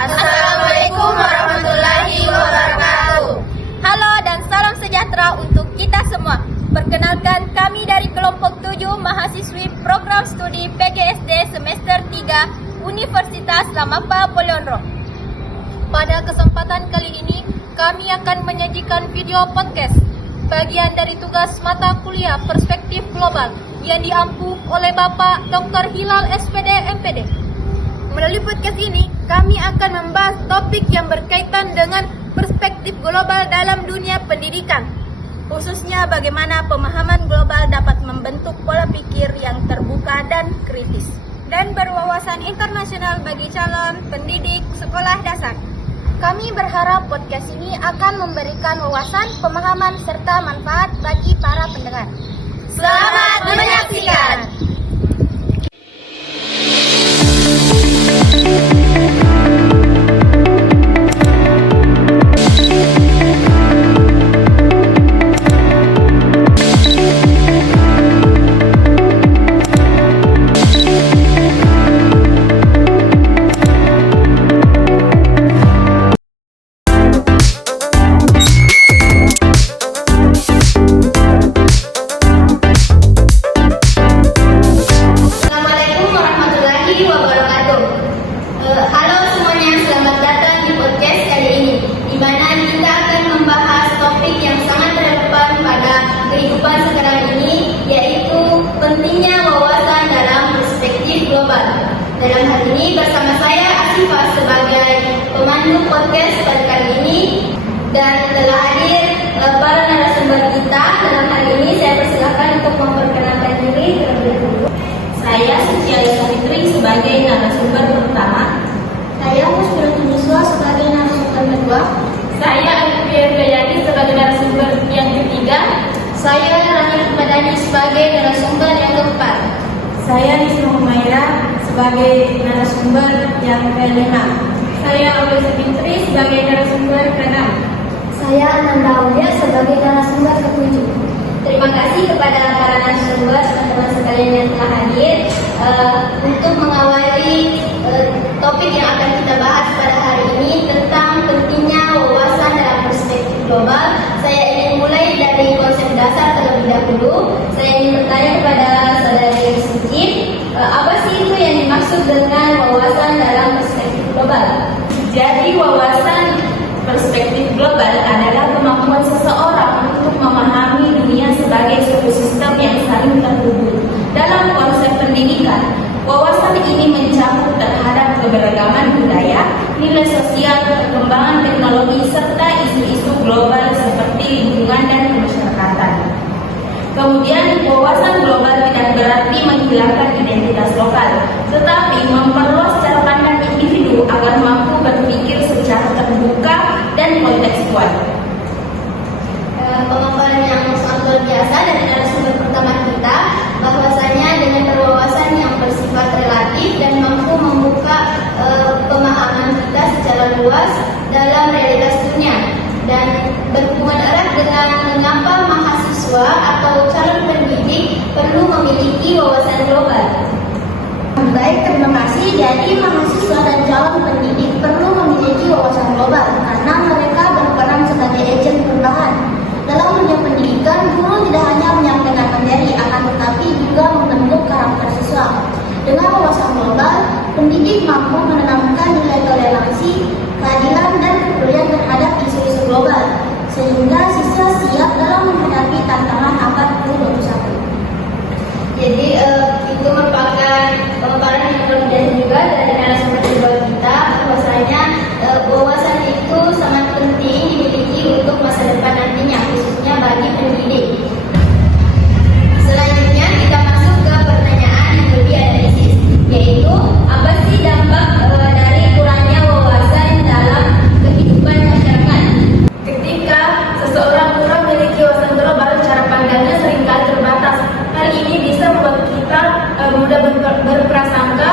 Assalamualaikum warahmatullahi wabarakatuh. Halo dan salam sejahtera untuk kita semua. Perkenalkan, kami dari kelompok 7 mahasiswi program studi PGSD semester 3 Universitas Lamapa Polonro. Pada kesempatan kali ini, kami akan menyajikan video podcast bagian dari tugas mata kuliah Perspektif Global yang diampu oleh Bapak Dr. Hilal SPD MPD. Melalui podcast ini, kami akan membahas topik yang berkaitan dengan perspektif global dalam dunia pendidikan, khususnya bagaimana pemahaman global dapat membentuk pola pikir yang terbuka dan kritis, dan berwawasan internasional bagi calon pendidik sekolah dasar. Kami berharap podcast ini akan memberikan wawasan, pemahaman, serta manfaat bagi para pendengar. Selamat menyaksikan. Pentingnya wawasan dalam perspektif global. Dalam hal ini bersama saya Asifah sebagai pemandu podcast pada kali ini, dan telah hadir para narasumber kita. Dalam hal ini saya persilakan untuk memperkenalkan diri terlebih dahulu. Saya Suci Alisa Fitri sebagai narasumber pertama. Saya Musfiratun Yuswa sebagai narasumber kedua. Saya Alfian Gayani sebagai narasumber yang ketiga. Saya Rani Madani sebagai narasumber yang keempat. Saya Nisma Humaira sebagai narasumber yang kelima. Saya Alisa Fitri sebagai narasumber keenam. Saya Ananda Aulia sebagai narasumber ketujuh. Terima kasih kepada para narasumber, teman-teman sekalian yang telah hadir untuk mengawali topik yang akan kita bahas pada hari ini tentang pentingnya wawasan dalam perspektif global. Saya ingin mulai dari konsep dasar terlebih dahulu. Saya ingin bertanya kepada saudari Suci, apa sih itu yang dimaksud dengan wawasan dalam perspektif global? Jadi wawasan perspektif global adalah kemampuan seseorang untuk memahami dunia sebagai suatu sistem yang saling terhubung. Dalam konsep pendidikan, wawasan ini mencakup terhadap keberagaman budaya, nilai sosial, perkembangan teknologi, serta isu-isu global seperti lingkungan dan kemasyarakatan. Kemudian, wawasan global tidak berarti menghilangkan identitas lokal, tetapi memperluas cara pandang individu agar mampu berpikir secara terbuka dan kontekstual. Pemaparan yang sangat luar biasa dari narasumber pertama kita, bahwasanya dengan berwawasan yang bersifat relatif dan mampu membuka pemahaman kita secara luas dalam realitas dunia, dan berhubungan erat dengan mengapa mahasiswa atau calon pendidik perlu memiliki wawasan global. Baik, terima kasih. Jadi mahasiswa dan calon pendidik perlu memiliki wawasan global karena mereka berperan sebagai agen perubahan. Dalam dunia pendidikan, guru tidak hanya menyampaikan materi, akan tetapi juga membentuk karakter siswa. Dengan wawasan global, pendidik mampu menanamkan nilai toleransi, keadilan, dan kepedulian terhadap isu-isu global, sehingga siswa siap dalam menghadapi tantangan abad ke-21. Jadi itu merupakan pemaparan yang luar biasa juga dari narasumber kedua kita, bahwasanya wawasan itu sangat penting dimiliki untuk masa depan nantinya, khususnya bagi pendidik. Selanjutnya kita masuk ke pertanyaan yang lebih analisis, yaitu apa sih dampak dari kurangnya wawasan dalam kehidupan masyarakat? Ketika seseorang kurang memiliki wawasan global, cara pandangnya seringkali terbatas. Hal ini bisa membuat kita mudah berprasangka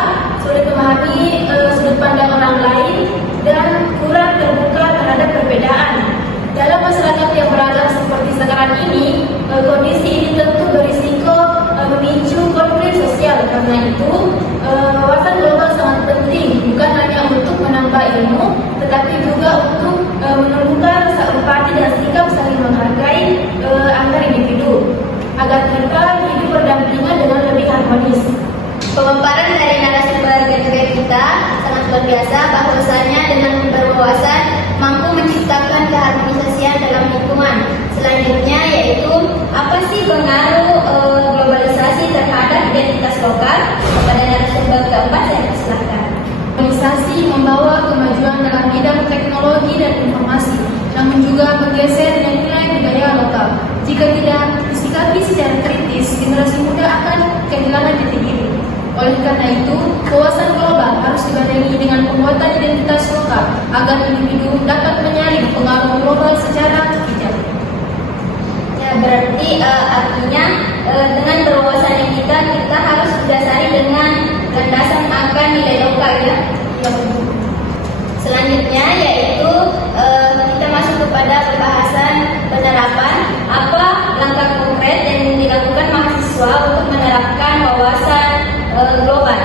tetapi juga untuk menumbuhkan rasa empati dan sikap saling menghargai antar individu agar mereka hidup berdampingan dengan lebih harmonis. Pemaparan dari narasumber GTP kita sangat luar biasa, bahwasanya dengan berwawasan mampu menciptakan keharmonisasian dalam lingkungan. Selanjutnya yaitu apa sih pengaruh globalisasi terhadap identitas lokal? Kepada narasumber keempat saya persilakan. Globalisasi membawa kemajuan dalam bidang teknologi dan informasi, namun juga menggeser nilai budaya lokal. Jika tidak disikapi secara kritis, generasi muda akan kehilangan jati diri. Oleh karena itu, wawasan global harus dibarengi dengan penguatan identitas lokal agar individu dapat menyaring pengaruh global secara bijak. Ya, berarti artinya dengan berwawasan kita harus berdasari dengan landasan akan nilai lokal ya. Selanjutnya yaitu kita masuk kepada pembahasan penerapan apa langkah konkret yang dilakukan mahasiswa untuk menerapkan wawasan global.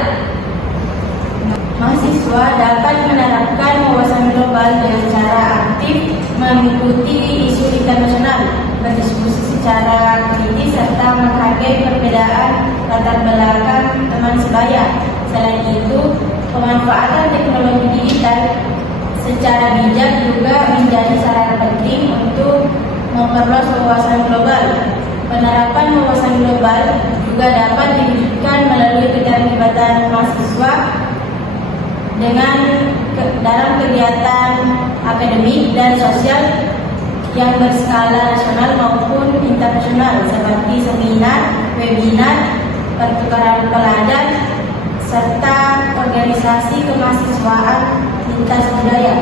Mahasiswa dapat menerapkan wawasan global dengan cara aktif mengikuti isu internasional, berdiskusi secara kritis serta menghargai perbedaan latar belakang teman sebaya. Selain itu, pemanfaatan teknologi digital secara bijak juga menjadi sarana penting untuk memperluas wawasan global. Penerapan wawasan global juga dapat diwujudkan melalui keterlibatan mahasiswa dalam kegiatan akademik dan sosial yang berskala nasional maupun internasional seperti seminar, webinar, pertukaran pelajar, serta organisasi kemahasiswaan lintas budaya.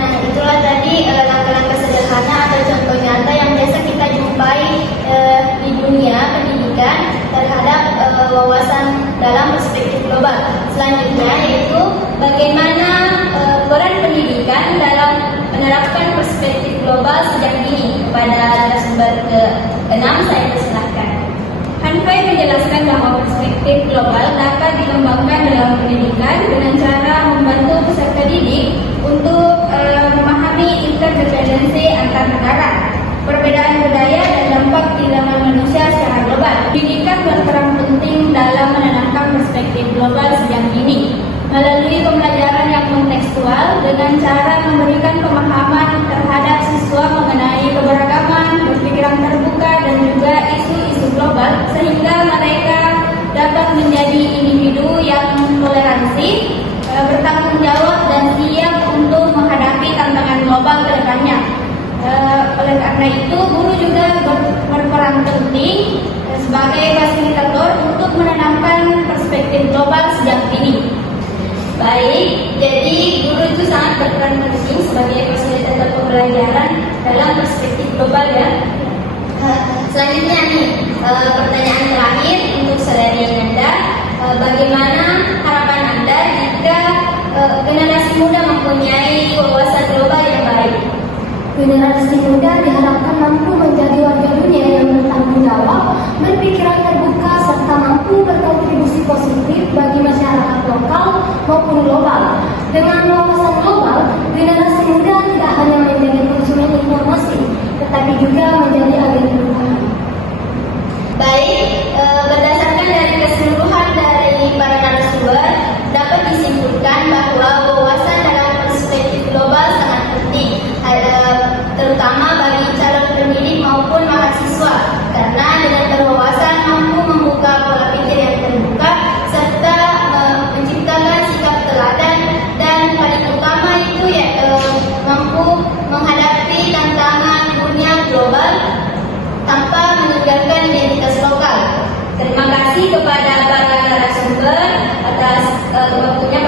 Nah, itulah tadi langkah-langkah sederhana atau contoh nyata yang biasa kita jumpai di dunia pendidikan terhadap wawasan dalam perspektif global. Selanjutnya yaitu bagaimana peran pendidikan dalam menerapkan perspektif global sejak dini. Kepada narasumber ke-6 saya persilahkan. Hanfai menjelaskan bahwa perspektif global dapat dikembangkan dalam pendidikan dengan cara membantu peserta didik untuk memahami interdependensi antar negara, perbedaan budaya dan dampak kehilangan manusia secara global. Pendidikan berperan penting dalam menanamkan perspektif global sejak dini melalui pembelajaran yang kontekstual dengan cara memberikan pemahaman terhadap siswa mengenai keberagaman, berpikiran terbuka dan juga isu-isu global sehingga mereka dapat menjadi individu yang toleransi, bertanggung jawab dan siap untuk menghadapi tantangan global ke depannya. Oleh karena itu, guru juga berperan penting sebagai fasilitator untuk menanamkan perspektif global sejak dini. Baik, jadi guru itu sangat berperan penting sebagai fasilitator pembelajaran dalam perspektif global ya. Selanjutnya nih, pertanyaan terakhir untuk saudari Nanda, bagaimana harapan Anda jika generasi muda mempunyai wawasan global yang baik? Generasi muda diharapkan mampu menjadi warga dunia yang bertanggung jawab, berpikiran terbuka, serta mampu berkontribusi positif bagi masyarakat lokal maupun global. Dengan wawasan global, generasi muda tidak hanya menjadi konsumen informasi, tetapi juga menjadi agen perubahan. Baik, berdasarkan dari keseluruhan dari para narasumber, dapat disimpulkan bahwa wawasan dalam perspektif global sangat penting, terutama bagi calon pendidik maupun mahasiswa, karena dengan berwawasan mampu membuka pola pikir yang terbuka serta menciptakan sikap teladan dan paling utama itu mampu menghadapi tantangan dunia global tanpa meninggalkan identitas lokal. Terima kasih kepada para narasumber atas waktunya